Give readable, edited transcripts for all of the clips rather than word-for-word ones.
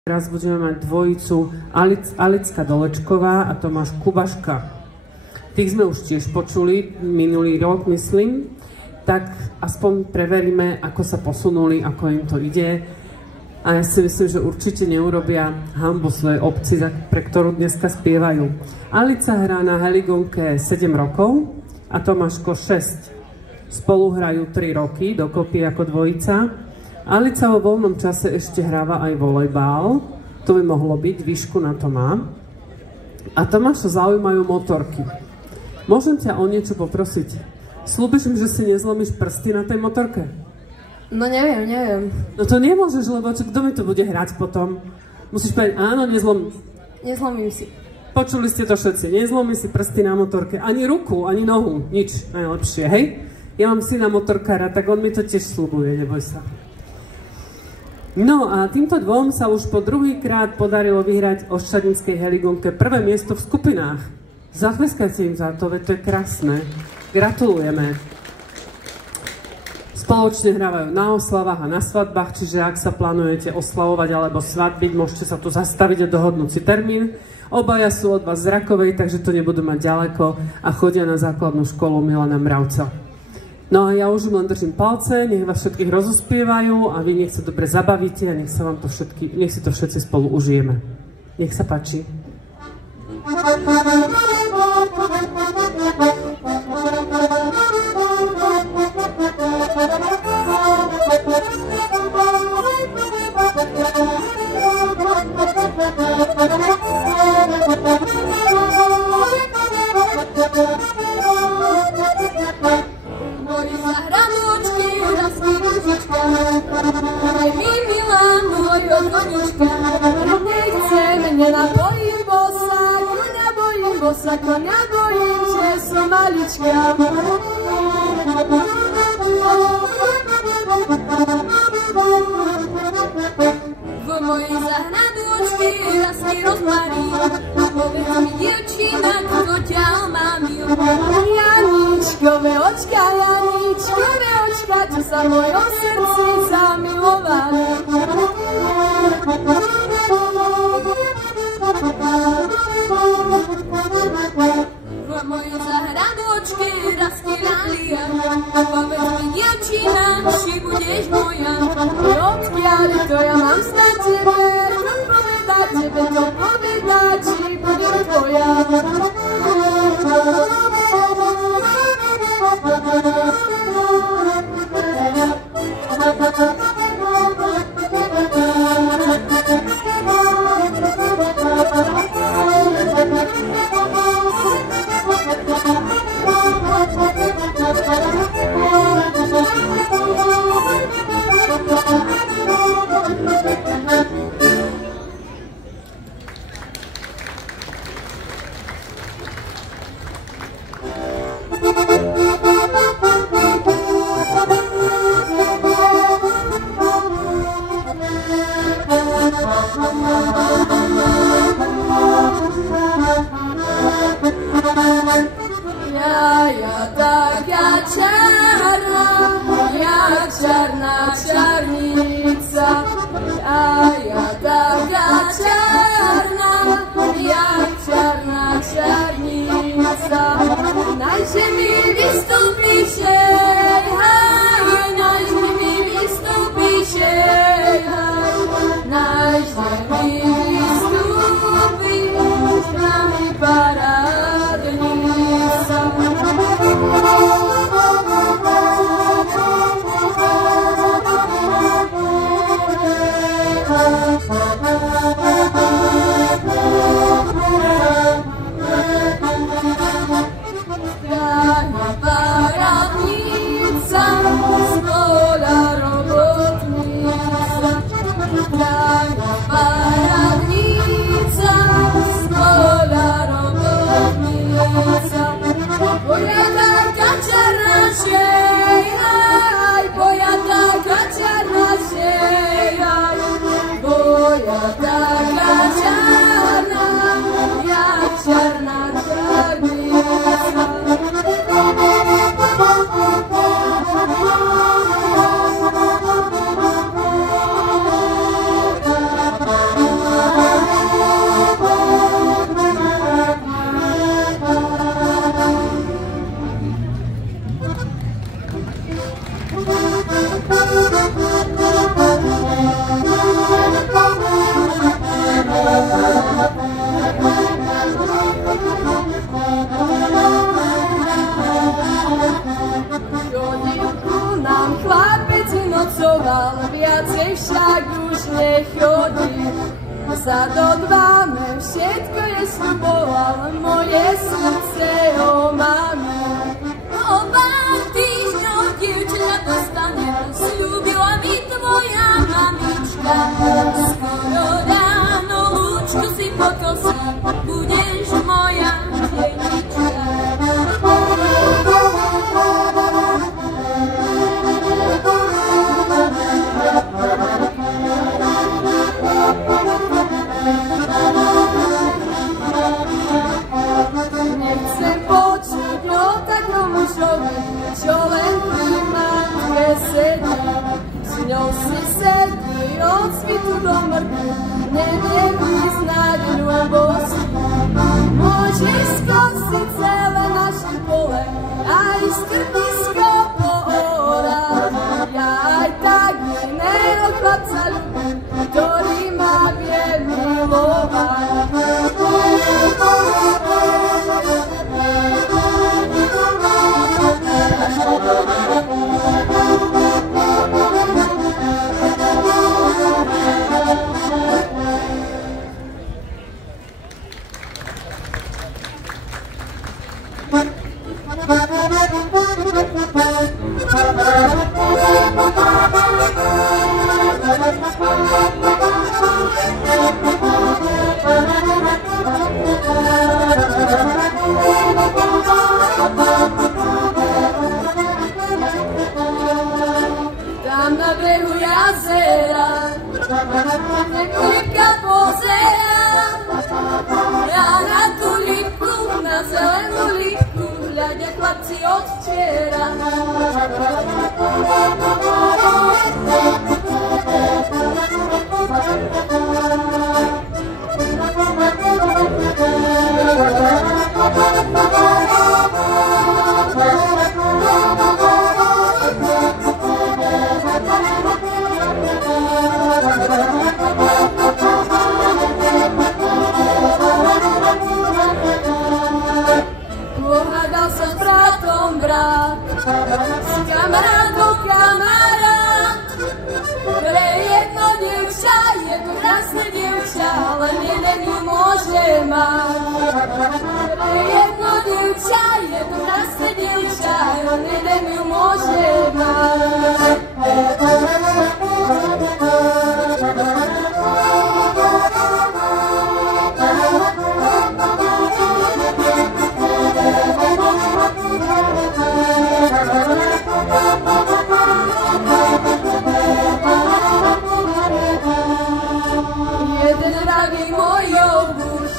Teraz budeme mať dvojicu Alicka Dolečková a Tomáš Kubaška. Tých sme už tiež počuli minulý rok, myslím. Tak aspoň preveríme, ako sa posunuli, ako im to ide. A ja si myslím, že určite neurobia hanbu svojej obci, pre ktorú dneska spievajú. Alica hrá na heligonke 7 rokov a Tomáško 6. Spolu hrajú 3 roky, dokopy ako dvojica. Alica vo voľnom čase ešte hráva aj volejbal. To by mohlo byť, výšku na to má. A Tomáša zaujímajú motorky. Môžem ťa o niečo poprosiť? Slúbiš mi, že si nezlomíš prsty na tej motorke? No neviem. No to nemôžeš, lebo kto mi to bude hrať potom? Musíš povedať, áno, nezlomím si. Počuli ste to všetci, nezlomí si prsty na motorke, ani ruku, ani nohu, nič, najlepšie, hej? Ja mám syna motorkára, tak on mi to tiež slúbuje, neboj sa. No a týmto dvom sa už po druhýkrát podarilo vyhrať o Ščadinskej heligonke prvé miesto v skupinách. Zatleskajte im za to, veď to je krásne. Gratulujeme. Spoločne hrávajú na oslavách a na svadbách, čiže ak sa plánujete oslavovať alebo svadbiť, môžete sa tu zastaviť a dohodnúť si termín. Obaja sú od vás z Rakovej, takže to nebudú mať ďaleko a chodia na základnú školu Milana Mravca. No a ja už len držím palce, nech vás všetkých rozospievajú a vy nech sa dobre zabavíte a nech si to všetci spolu užijeme. Nech sa páči. Moji zahradočky, rasky ružička, aj mi milá môjho konička. Nechce mne nabojím bosa, koňa bojím, že som malička. V mojej zahradočky rasky rozmarín, povedz mi dievčina, kto ťa omámil. Janičkové očka, čo sa v mojom srdci zamilovali. V mojej zahradočke rastie lália, povedz mi dievčina, či budeš moja. Odkiaľ to ja mám stať tebe, to povedať, či budem tvoja. Boja sa dodbáme, všetko je sľuboval, moje srdce ho máme. O pár týždňov dievča dostane, sľúbila mi tvoja mamička. Skoro ráno lúčku si pokosí, budeš moja dievička. Nechcem počuť o takom mužovi, čo len pri matke sedí. S ňou si sedí od svitu do mrku, nevie vyznať ľubosti. Môžeš skosiť celé naše pole, aj skrbisko poorať. Ja aj tak iného chlapca ľúbim, ktorý ma vie milovať. Tam na brehu jazera nekulipka pozera, ja na tú lípku, na zelenú lípku, hľadia chlapci od včera. Pohádal sa s bratom brat, s kamarátom kamarát. Pre jedno dievča, jedno krásne dievča, len jeden ju môže mať. Pre jedno dievča, jedno krásne dievča, len jeden ju môže mať. Jeden raní mojou duš,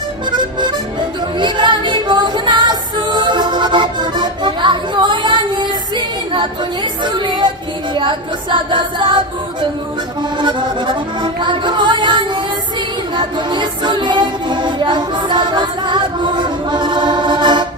druhý raní Boh na súd. Jak moja nie si, na to nie sú lieky, ako sa dá zabudnúť. Jak moja nie si, na to nie sú lieky, ako sa dá zabudnúť.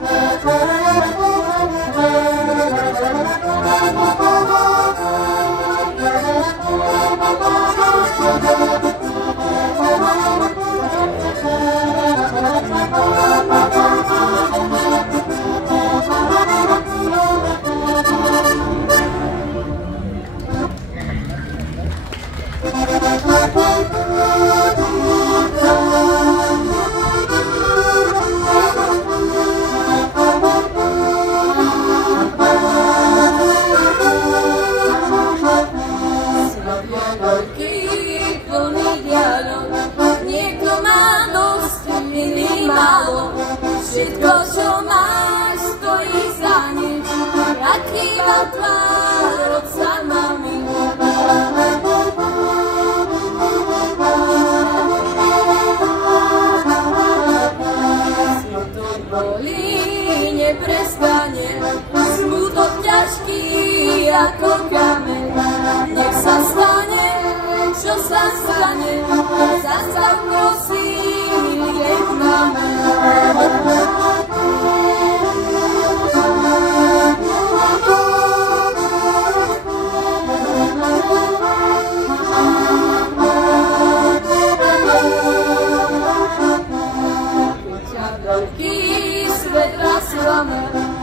Všetko, čo máš, stojí za nič, aký má tvár od samami. Smutok bolí, neprestane, smutok ťažký ako kameň. Nech sa stane, čo sa stane, zastav prosím, nech máme.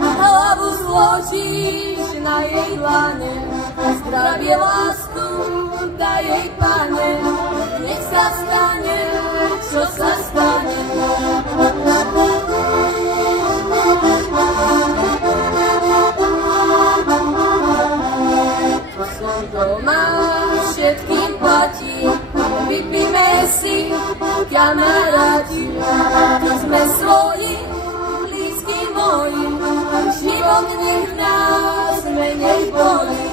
Hlavu zložíš na jej dlane, zdravie lásku daj jej, Pane, nech sa stane, čo sa stane. Som doma, všetkým platí, vypíme si, kamaráti, tu sme svoji, blízky moji, život nech nás menej bolí.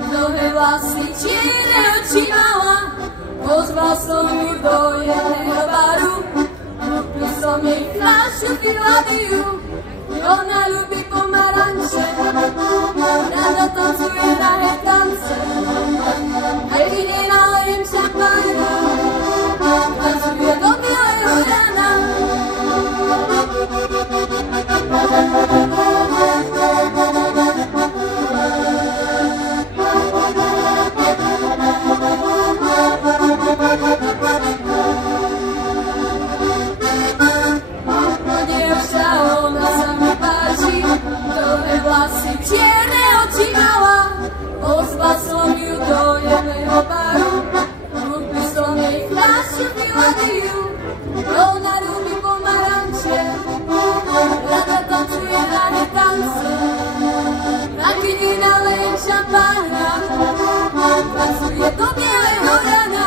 Mnohé vlasy čierne oči mala, pozval som ju do jedného baru, kúpil som jej fľašu Filadiu, ona ľubí pomaranče, rada tancuje drahé tance, aj keď jej nalejem šampána, tancuje do bieleho rana. Vlasy čierne oči mala, pozval som ju do jedného baru, kúpil som jej fľašu Filadiu, ona ľubí pomaranče, rada tancuje drahé tance, a keď jej nalejem šampána, tancuje do bieleho rana.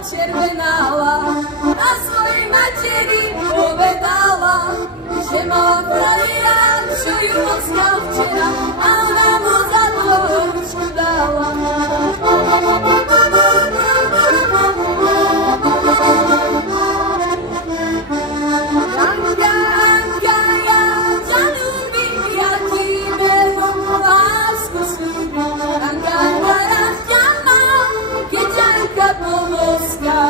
Červenála a svojej materi povedala, že mala pravý rád, čo ju poskal včera a ona mu za to ručku dala. Anka, Anka, ja ťa ľúbim, ja ti veľmi lásku slúbim. Anka, Anka, rád ťa mám, keď Anka povoská.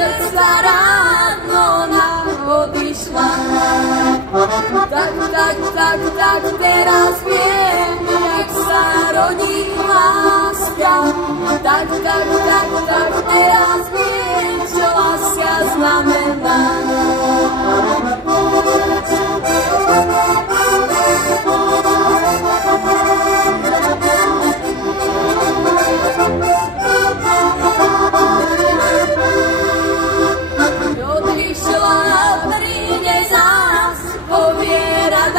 cesta ráno nám odišla. Tak, teraz viem, jak sa rodí láska. Tak, teraz viem, čo láska znamená.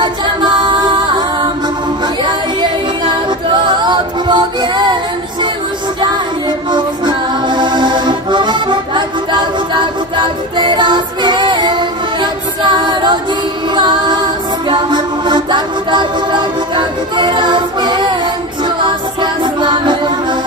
Ťa mám, ja jej na to odpoviem, že už ťa nepoznám. Tak, teraz viem, jak sa rodí láska. Tak, teraz viem, čo láska znamená.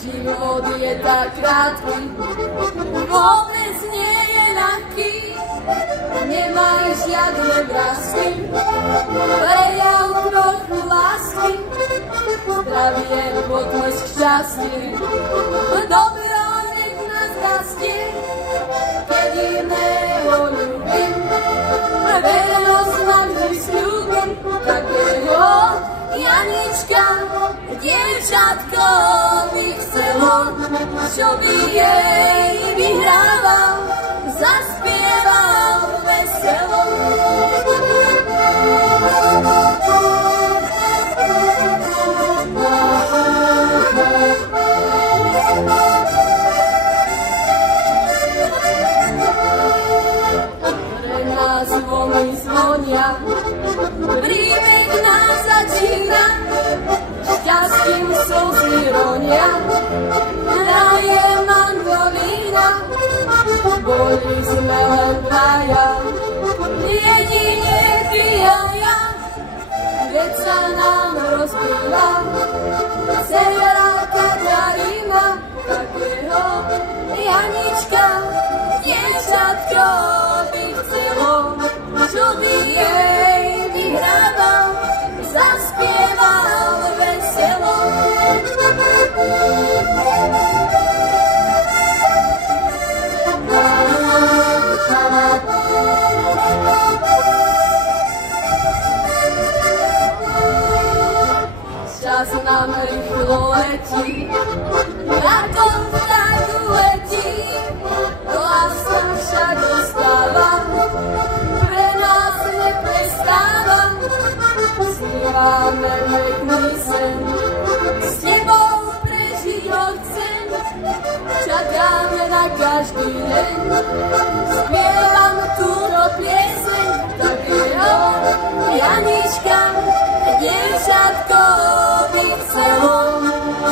Život je tak krátky, vôbec nie je ľahký, nemaj žiadne vrásky, prejav trochu lásky, zdravie, potlesk, šťastie, dobro nech nás rastie, keď iného ľúbim, vernosť ma vždy sľúbim, takého Janička, dievčatko by chcelo, čo by jej vyhrával, zaspieval veselo. Pre nás zvony zvonia, príbeh nás začína, šťastím slzy ronia, hraje mandolína, boli sme len dvaja, jedine ty a ja, veď sa nám rozbila, dcera Katarína, takého Janička, dievčatko by chcelo, čo by jej vyhrával, zaspieval veselo. Čas nám rýchlo letí, ako vták letí, láska však ostáva, pre nás neprestáva. Snívame pekný sen, s tebou prežiť ho chcem, čakáme na každý deň, spievam túto pieseň, takého Janička, dievčatko by chcelo,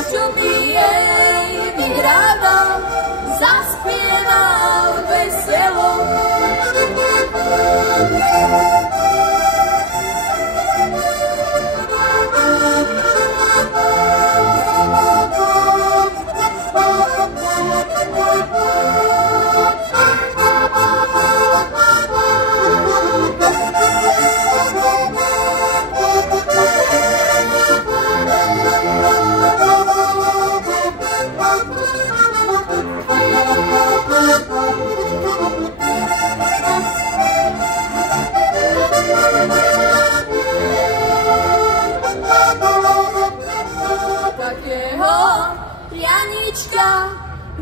čo by jej vyhrával, zaspieval veselo. Janička,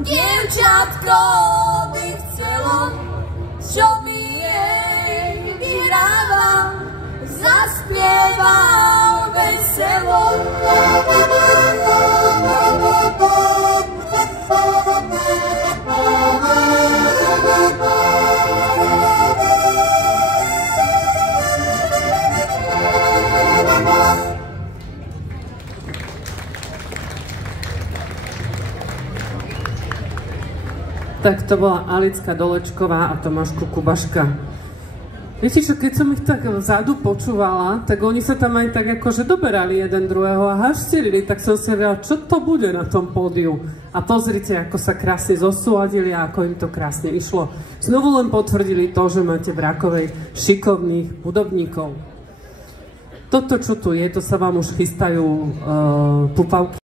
dievčatko by chcelo, čo by jej vyhrával. Tak to bola Alicka Dolečková a Tomáš Kukubaška. Viete čo, keď som ich tak vzadu počúvala, tak oni sa tam aj tak akože doberali jeden druhého a hašterili, tak som si hovorila, čo to bude na tom pódiu. A pozrite, ako sa krásne zosúladili a ako im to krásne išlo. Znovu len potvrdili to, že máte v Rakovej šikovných hudobníkov. Toto, čo tu je, to sa vám už chystajú pupavky.